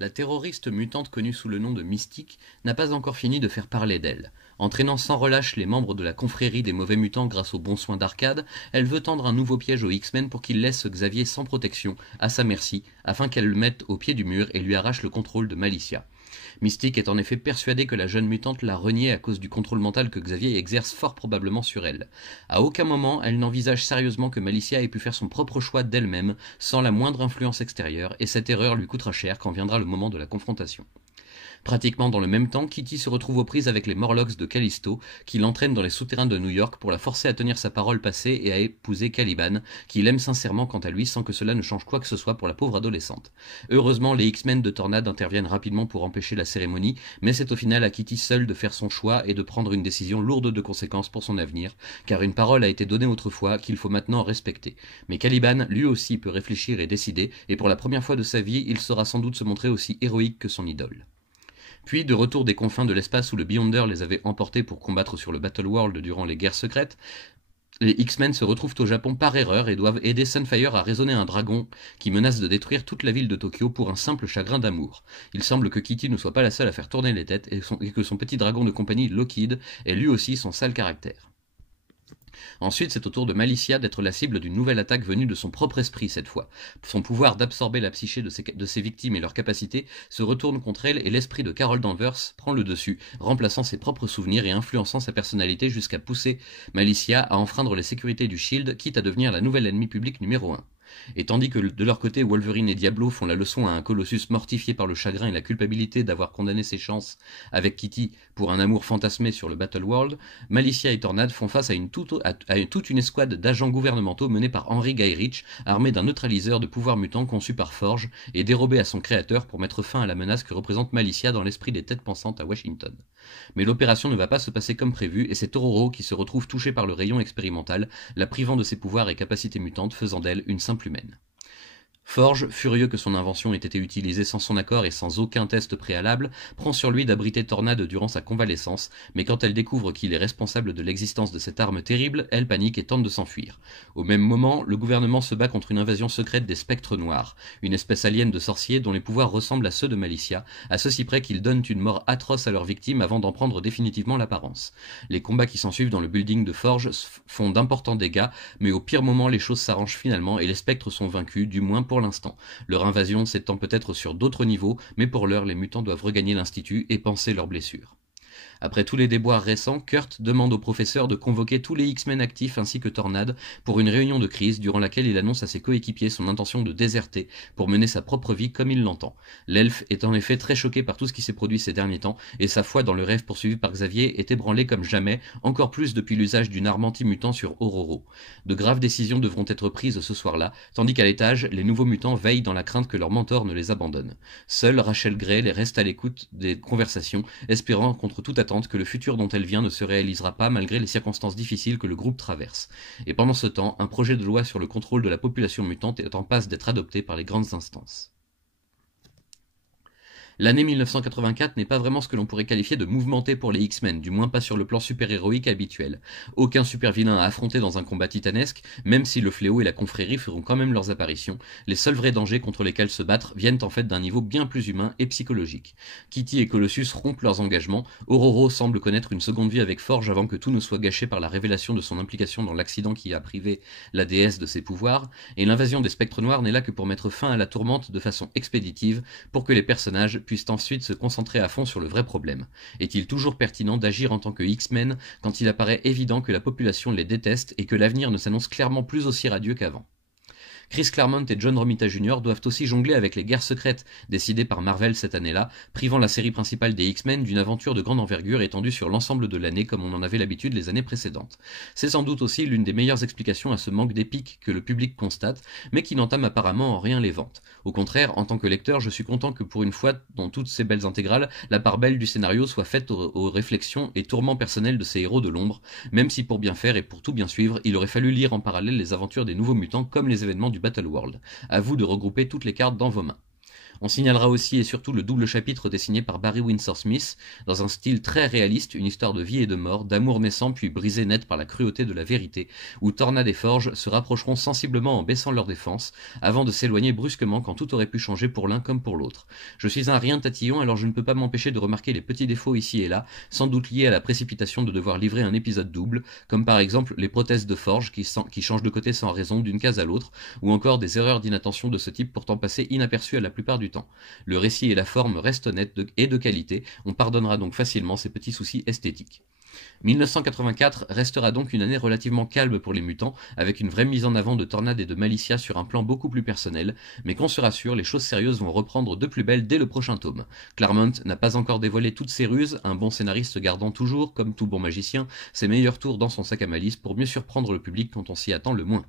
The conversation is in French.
La terroriste mutante connue sous le nom de Mystique n'a pas encore fini de faire parler d'elle. Entraînant sans relâche les membres de la confrérie des mauvais mutants grâce aux bons soins d'Arcade, elle veut tendre un nouveau piège aux X-Men pour qu'il laisse Xavier sans protection, à sa merci, afin qu'elle le mette au pied du mur et lui arrache le contrôle de Malicia. Mystique est en effet persuadée que la jeune mutante l'a reniée à cause du contrôle mental que Xavier exerce fort probablement sur elle. À aucun moment, elle n'envisage sérieusement que Malicia ait pu faire son propre choix d'elle-même, sans la moindre influence extérieure, et cette erreur lui coûtera cher quand viendra le moment de la confrontation. Pratiquement dans le même temps, Kitty se retrouve aux prises avec les Morlocks de Callisto, qui l'entraînent dans les souterrains de New York pour la forcer à tenir sa parole passée et à épouser Caliban, qui l'aime sincèrement quant à lui sans que cela ne change quoi que ce soit pour la pauvre adolescente. Heureusement, les X-Men de Tornade interviennent rapidement pour empêcher la cérémonie, mais c'est au final à Kitty seule de faire son choix et de prendre une décision lourde de conséquences pour son avenir, car une parole a été donnée autrefois qu'il faut maintenant respecter. Mais Caliban, lui aussi, peut réfléchir et décider, et pour la première fois de sa vie, il saura sans doute se montrer aussi héroïque que son idole. Puis, de retour des confins de l'espace où le Beyonder les avait emportés pour combattre sur le Battleworld durant les guerres secrètes, les X-Men se retrouvent au Japon par erreur et doivent aider Sunfire à raisonner un dragon qui menace de détruire toute la ville de Tokyo pour un simple chagrin d'amour. Il semble que Kitty ne soit pas la seule à faire tourner les têtes et que son petit dragon de compagnie Lockheed ait lui aussi son sale caractère. Ensuite, c'est au tour de Malicia d'être la cible d'une nouvelle attaque venue de son propre esprit cette fois. Son pouvoir d'absorber la psyché de ses victimes et leurs capacités se retourne contre elle et l'esprit de Carol Danvers prend le dessus, remplaçant ses propres souvenirs et influençant sa personnalité jusqu'à pousser Malicia à enfreindre les sécurités du Shield, quitte à devenir la nouvelle ennemie publique numéro 1. Et tandis que de leur côté Wolverine et Diablo font la leçon à un Colossus mortifié par le chagrin et la culpabilité d'avoir condamné ses chances avec Kitty pour un amour fantasmé sur le Battleworld, Malicia et Tornade font face à toute une escouade d'agents gouvernementaux menée par Henry Gyrich, armé d'un neutraliseur de pouvoir mutant conçu par Forge et dérobé à son créateur pour mettre fin à la menace que représente Malicia dans l'esprit des têtes pensantes à Washington. Mais l'opération ne va pas se passer comme prévu et c'est Ororo qui se retrouve touché par le rayon expérimental, la privant de ses pouvoirs et capacités mutantes, faisant d'elle une simple humaine. Forge, furieux que son invention ait été utilisée sans son accord et sans aucun test préalable, prend sur lui d'abriter Tornade durant sa convalescence, mais quand elle découvre qu'il est responsable de l'existence de cette arme terrible, elle panique et tente de s'enfuir. Au même moment, le gouvernement se bat contre une invasion secrète des Spectres Noirs, une espèce alien de sorciers dont les pouvoirs ressemblent à ceux de Malicia, à ceci près qu'ils donnent une mort atroce à leurs victimes avant d'en prendre définitivement l'apparence. Les combats qui s'ensuivent dans le building de Forge font d'importants dégâts, mais au pire moment les choses s'arrangent finalement et les Spectres sont vaincus, du moins pour l'instant. Leur invasion s'étend peut-être sur d'autres niveaux, mais pour l'heure, les mutants doivent regagner l'Institut et panser leurs blessures. Après tous les déboires récents, Kurt demande au professeur de convoquer tous les X-Men actifs ainsi que Tornade pour une réunion de crise durant laquelle il annonce à ses coéquipiers son intention de déserter pour mener sa propre vie comme il l'entend. L'elfe est en effet très choqué par tout ce qui s'est produit ces derniers temps et sa foi dans le rêve poursuivi par Xavier est ébranlée comme jamais, encore plus depuis l'usage d'une arme anti-mutant sur Ororo. De graves décisions devront être prises ce soir-là, tandis qu'à l'étage, les nouveaux mutants veillent dans la crainte que leur mentor ne les abandonne. Seule Rachel Gray les reste à l'écoute des conversations, espérant contre toute attente que le futur dont elle vient ne se réalisera pas malgré les circonstances difficiles que le groupe traverse. Et pendant ce temps, un projet de loi sur le contrôle de la population mutante est en passe d'être adopté par les grandes instances. L'année 1984 n'est pas vraiment ce que l'on pourrait qualifier de mouvementé pour les X-Men, du moins pas sur le plan super-héroïque habituel. Aucun super-vilain à affronter dans un combat titanesque, même si le Fléau et la Confrérie feront quand même leurs apparitions, les seuls vrais dangers contre lesquels se battre viennent en fait d'un niveau bien plus humain et psychologique. Kitty et Colossus rompent leurs engagements, Ororo semble connaître une seconde vie avec Forge avant que tout ne soit gâché par la révélation de son implication dans l'accident qui a privé la déesse de ses pouvoirs, et l'invasion des Spectres Noirs n'est là que pour mettre fin à la tourmente de façon expéditive, pour que les personnages puissent ensuite se concentrer à fond sur le vrai problème. Est-il toujours pertinent d'agir en tant que X-Men quand il apparaît évident que la population les déteste et que l'avenir ne s'annonce clairement plus aussi radieux qu'avant ? Chris Claremont et John Romita Jr. doivent aussi jongler avec les guerres secrètes décidées par Marvel cette année-là, privant la série principale des X-Men d'une aventure de grande envergure étendue sur l'ensemble de l'année comme on en avait l'habitude les années précédentes. C'est sans doute aussi l'une des meilleures explications à ce manque d'épique que le public constate, mais qui n'entame apparemment en rien les ventes. Au contraire, en tant que lecteur, je suis content que pour une fois, dans toutes ces belles intégrales, la part belle du scénario soit faite aux réflexions et tourments personnels de ces héros de l'ombre, même si pour bien faire et pour tout bien suivre, il aurait fallu lire en parallèle les aventures des nouveaux mutants comme les événements du Battleworld. À vous de regrouper toutes les cartes dans vos mains. On signalera aussi et surtout le double chapitre dessiné par Barry Windsor Smith, dans un style très réaliste, une histoire de vie et de mort, d'amour naissant puis brisé net par la cruauté de la vérité, où Tornade et Forge se rapprocheront sensiblement en baissant leur défense, avant de s'éloigner brusquement quand tout aurait pu changer pour l'un comme pour l'autre. Je suis un rien tatillon, alors je ne peux pas m'empêcher de remarquer les petits défauts ici et là, sans doute liés à la précipitation de devoir livrer un épisode double, comme par exemple les prothèses de Forge qui changent de côté sans raison d'une case à l'autre, ou encore des erreurs d'inattention de ce type pourtant passées inaperçues à la plupart du temps. Le récit et la forme restent honnêtes et de qualité, on pardonnera donc facilement ces petits soucis esthétiques. 1984 restera donc une année relativement calme pour les mutants, avec une vraie mise en avant de Tornade et de Malicia sur un plan beaucoup plus personnel, mais qu'on se rassure, les choses sérieuses vont reprendre de plus belle dès le prochain tome. Claremont n'a pas encore dévoilé toutes ses ruses, un bon scénariste gardant toujours, comme tout bon magicien, ses meilleurs tours dans son sac à malice pour mieux surprendre le public quand on s'y attend le moins.